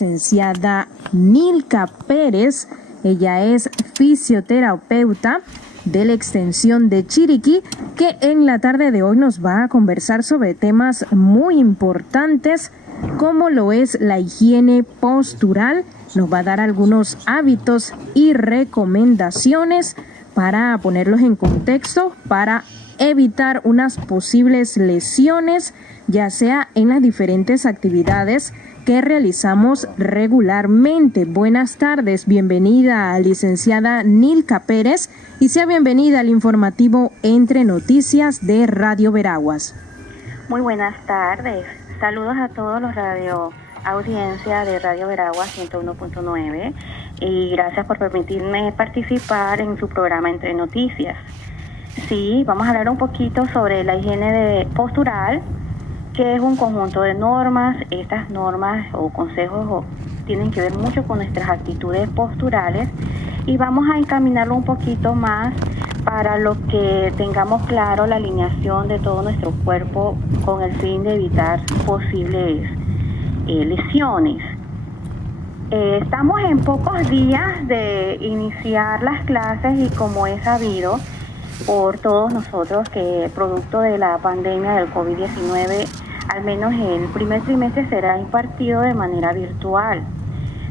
licenciada Nilka Pérez. Ella es fisioterapeuta de la extensión de Chiriquí, que en la tarde de hoy nos va a conversar sobre temas muy importantes como lo es la higiene postural. Nos va a dar algunos hábitos y recomendaciones para ponerlos en contexto, para evitar unas posibles lesiones, ya sea en las diferentes actividades que realizamos regularmente. Buenas tardes, bienvenida licenciada Nilka Pérez y sea bienvenida al informativo Entre Noticias de Radio Veraguas. Muy buenas tardes, saludos a todos los audiencia de Radio Veraguas 101.9 y gracias por permitirme participar en su programa Entre Noticias. Sí, vamos a hablar un poquito sobre la higiene postural, que es un conjunto de normas. Estas normas o consejos tienen que ver mucho con nuestras actitudes posturales y vamos a encaminarlo un poquito más para lo que tengamos claro la alineación de todo nuestro cuerpo con el fin de evitar posibles lesiones. Estamos en pocos días de iniciar las clases y como es sabido por todos nosotros que producto de la pandemia del COVID-19, al menos el primer trimestre será impartido de manera virtual.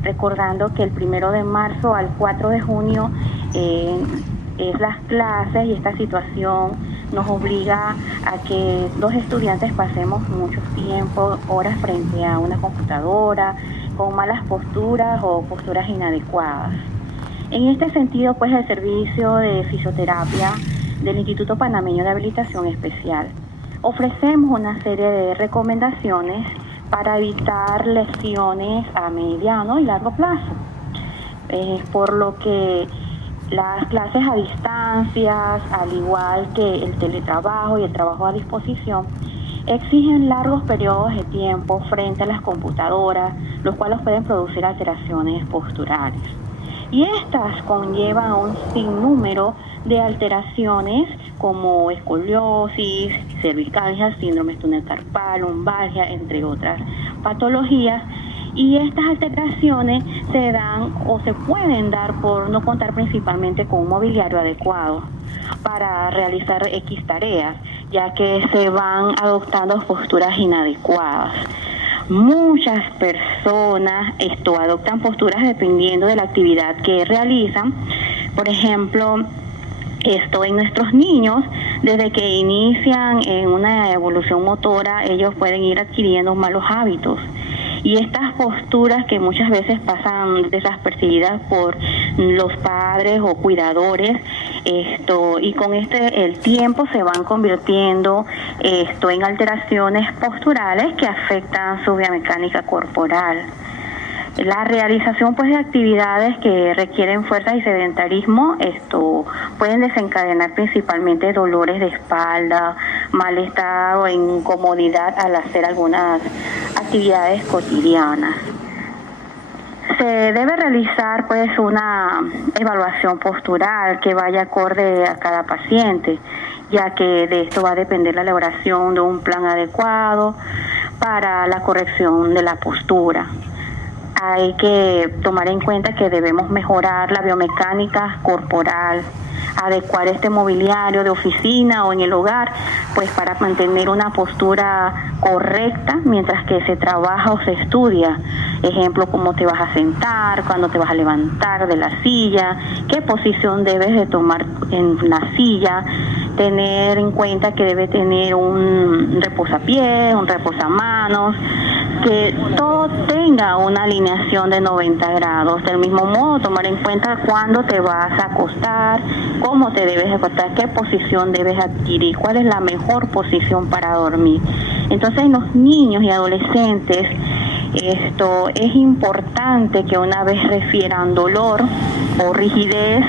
Recordando que el 1 de marzo al 4 de junio es las clases y esta situación nos obliga a que los estudiantes pasemos mucho tiempo, horas frente a una computadora, con malas posturas o posturas inadecuadas. En este sentido, pues el servicio de fisioterapia del Instituto Panameño de Habilitación Especial ofrecemos una serie de recomendaciones para evitar lesiones a mediano y largo plazo, por lo que las clases a distancias, al igual que el teletrabajo y el trabajo a disposición, exigen largos periodos de tiempo frente a las computadoras, los cuales pueden producir alteraciones posturales. Y estas conllevan a un sinnúmero de alteraciones como escoliosis, cervicalgia, síndrome túnel carpal, lumbalgia, entre otras patologías. Y estas alteraciones se dan o se pueden dar por no contar principalmente con un mobiliario adecuado para realizar X tareas, ya que se van adoptando posturas inadecuadas. Muchas personas adoptan posturas dependiendo de la actividad que realizan. Por ejemplo, en nuestros niños, desde que inician en una evolución motora, ellos pueden ir adquiriendo malos hábitos. Y estas posturas que muchas veces pasan desapercibidas por los padres o cuidadores, y con el tiempo se van convirtiendo en alteraciones posturales que afectan su biomecánica corporal. La realización pues de actividades que requieren fuerza y sedentarismo, pueden desencadenar principalmente dolores de espalda, malestar o incomodidad al hacer algunas actividades cotidianas. Se debe realizar pues una evaluación postural que vaya acorde a cada paciente, ya que de esto va a depender la elaboración de un plan adecuado para la corrección de la postura. Hay que tomar en cuenta que debemos mejorar la biomecánica corporal, adecuar este mobiliario de oficina o en el hogar, pues para mantener una postura correcta mientras que se trabaja o se estudia. Ejemplo, cómo te vas a sentar, cuándo te vas a levantar de la silla, qué posición debes de tomar en la silla, tener en cuenta que debe tener un reposapiés, un reposamanos, que todo tenga una alineación de 90 grados. Del mismo modo, tomar en cuenta cuándo te vas a acostar, cómo te debes acostar, qué posición debes adquirir, cuál es la mejor posición para dormir. Entonces, en los niños y adolescentes, es importante que una vez refieran dolor o rigidez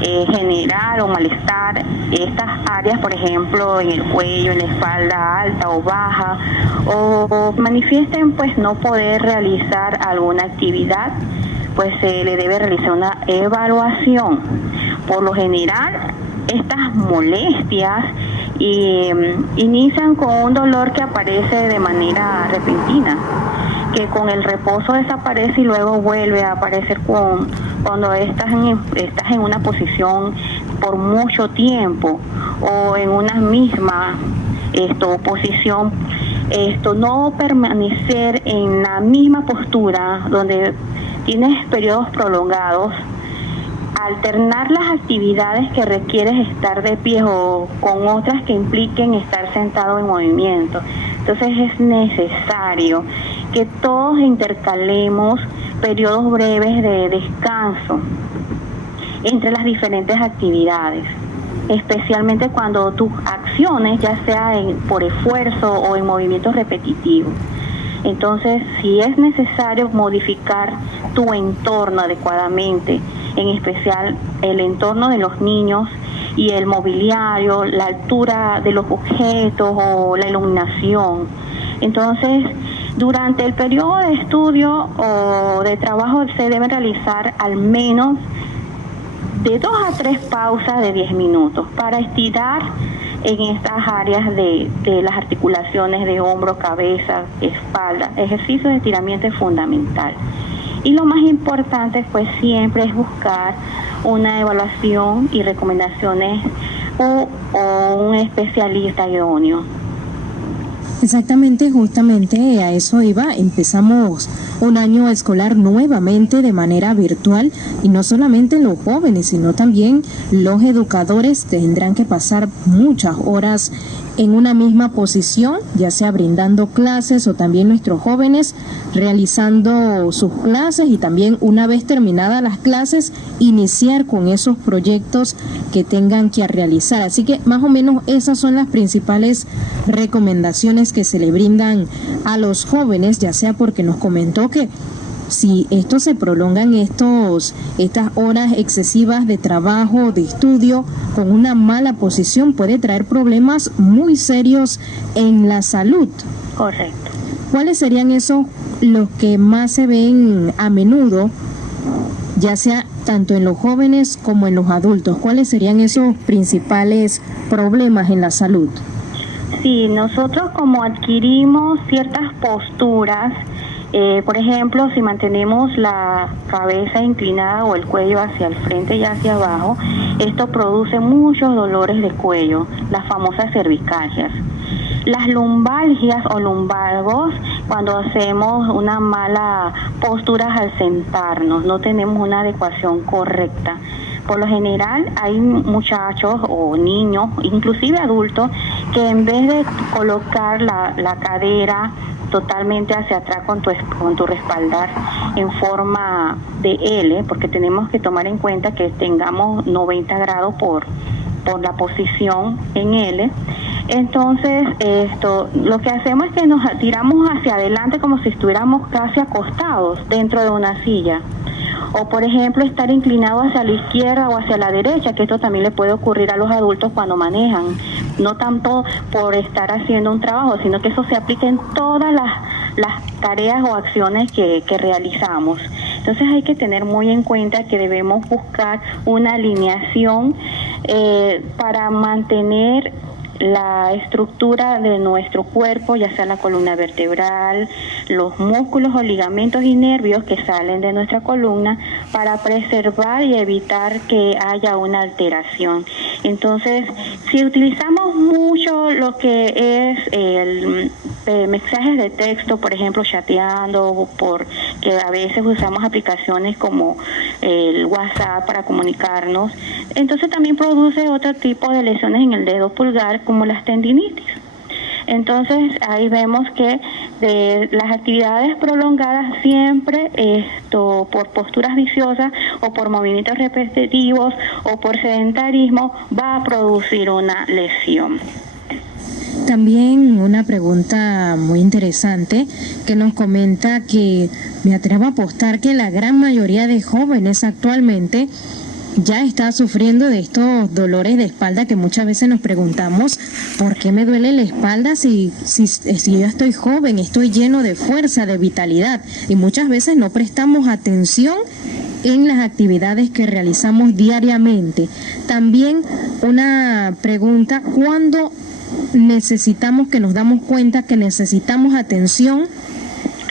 general o malestar, estas áreas, por ejemplo, en el cuello, en la espalda alta o baja, o manifiesten pues no poder realizar alguna actividad, pues se le debe realizar una evaluación. Por lo general, estas molestias inician con un dolor que aparece de manera repentina, que con el reposo desaparece y luego vuelve a aparecer cuando estás en una posición por mucho tiempo o en una misma posición, no permanecer en la misma postura donde tienes periodos prolongados, alternar las actividades que requieres estar de pie o con otras que impliquen estar sentado en movimiento. Entonces es necesario que todos intercalemos periodos breves de descanso entre las diferentes actividades, especialmente cuando tus acciones ya sea por esfuerzo o en movimientos repetitivos. Entonces, si es necesario modificar tu entorno adecuadamente, en especial el entorno de los niños y el mobiliario, la altura de los objetos o la iluminación. Entonces, durante el periodo de estudio o de trabajo se deben realizar al menos de 2 a 3 pausas de 10 minutos para estirar en estas áreas de las articulaciones de hombro, cabeza, espalda. Ejercicio de estiramiento es fundamental. Y lo más importante pues siempre es buscar una evaluación y recomendaciones o un especialista idóneo. Exactamente, justamente a eso iba. Empezamos un año escolar nuevamente de manera virtual y no solamente los jóvenes, sino también los educadores tendrán que pasar muchas horas en una misma posición, ya sea brindando clases o también nuestros jóvenes realizando sus clases y también una vez terminadas las clases iniciar con esos proyectos que tengan que realizar. Así que más o menos esas son las principales recomendaciones que se le brindan a los jóvenes, ya sea porque nos comentó que si esto se prolongan estas horas excesivas de trabajo, de estudio, con una mala posición puede traer problemas muy serios en la salud. Correcto. ¿Cuáles serían esos los que más se ven a menudo, ya sea tanto en los jóvenes como en los adultos? ¿Cuáles serían esos principales problemas en la salud? Sí, nosotros como adquirimos ciertas posturas, por ejemplo, si mantenemos la cabeza inclinada o el cuello hacia el frente y hacia abajo, esto produce muchos dolores de cuello, las famosas cervicalgias. Las lumbalgias o lumbalgos, cuando hacemos una mala postura al sentarnos, no tenemos una adecuación correcta. Por lo general hay muchachos o niños, inclusive adultos, que en vez de colocar la cadera totalmente hacia atrás con tu respaldar en forma de L, porque tenemos que tomar en cuenta que tengamos 90 grados por la posición en L. Entonces lo que hacemos es que nos tiramos hacia adelante como si estuviéramos casi acostados dentro de una silla. O por ejemplo estar inclinado hacia la izquierda o hacia la derecha, que esto también le puede ocurrir a los adultos cuando manejan, no tanto por estar haciendo un trabajo, sino que eso se aplica en todas las tareas o acciones que realizamos. Entonces hay que tener muy en cuenta que debemos buscar una alineación para mantener la estructura de nuestro cuerpo, ya sea la columna vertebral, los músculos o ligamentos y nervios que salen de nuestra columna, para preservar y evitar que haya una alteración. Entonces, si utilizamos mucho lo que es mensajes de texto, por ejemplo, chateando, que a veces usamos aplicaciones como el WhatsApp para comunicarnos, entonces también produce otro tipo de lesiones en el dedo pulgar, como las tendinitis. Entonces ahí vemos que de las actividades prolongadas siempre por posturas viciosas o por movimientos repetitivos o por sedentarismo va a producir una lesión. También una pregunta muy interesante que nos comenta que me atrevo a apostar que la gran mayoría de jóvenes actualmente ya está sufriendo de estos dolores de espalda que muchas veces nos preguntamos, ¿por qué me duele la espalda si yo estoy joven, estoy lleno de fuerza, de vitalidad? Y muchas veces no prestamos atención en las actividades que realizamos diariamente. También una pregunta, ¿cuándo necesitamos que nos damos cuenta que necesitamos atención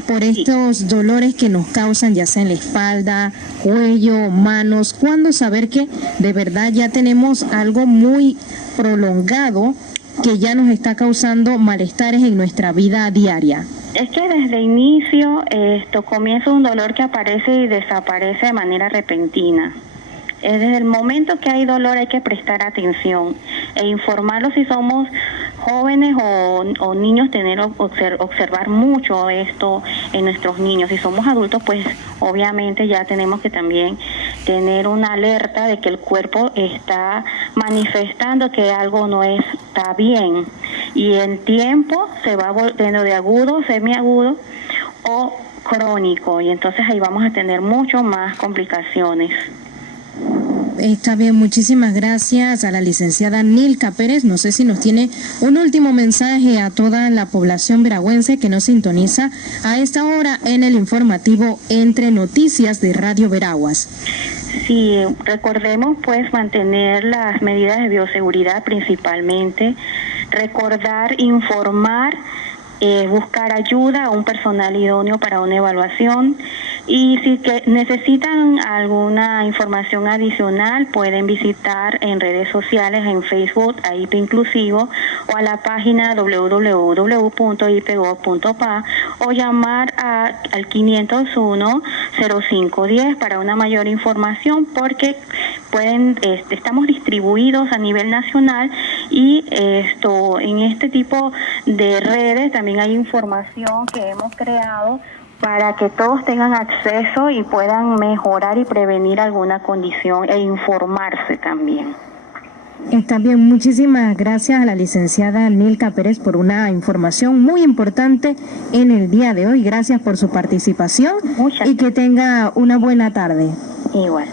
por estos dolores que nos causan, ya sea en la espalda, cuello, manos. ¿Cuándo saber que de verdad ya tenemos algo muy prolongado que ya nos está causando malestares en nuestra vida diaria? Es que desde el inicio comienza un dolor que aparece y desaparece de manera repentina. Desde el momento que hay dolor hay que prestar atención e informarlos si somos jóvenes o niños, observar mucho esto en nuestros niños. Si somos adultos, pues obviamente ya tenemos que también tener una alerta de que el cuerpo está manifestando que algo no está bien. Y el tiempo se va volviendo de agudo, semiagudo o crónico. Y entonces ahí vamos a tener mucho más complicaciones. Está bien, muchísimas gracias a la licenciada Nilka Pérez. No sé si nos tiene un último mensaje a toda la población veragüense que nos sintoniza a esta hora en el informativo Entre Noticias de Radio Veraguas. Sí, recordemos pues mantener las medidas de bioseguridad principalmente, recordar, informar, buscar ayuda a un personal idóneo para una evaluación. Y si necesitan alguna información adicional, pueden visitar en redes sociales, en Facebook, a IP Inclusivo, o a la página www.ipgov.pa, o llamar al 501-0510 para una mayor información, porque estamos distribuidos a nivel nacional y en este tipo de redes también hay información que hemos creado para que todos tengan acceso y puedan mejorar y prevenir alguna condición e informarse también. Está bien, muchísimas gracias a la licenciada Nilka Pérez por una información muy importante en el día de hoy. Gracias por su participación y que tenga una buena tarde. Igual.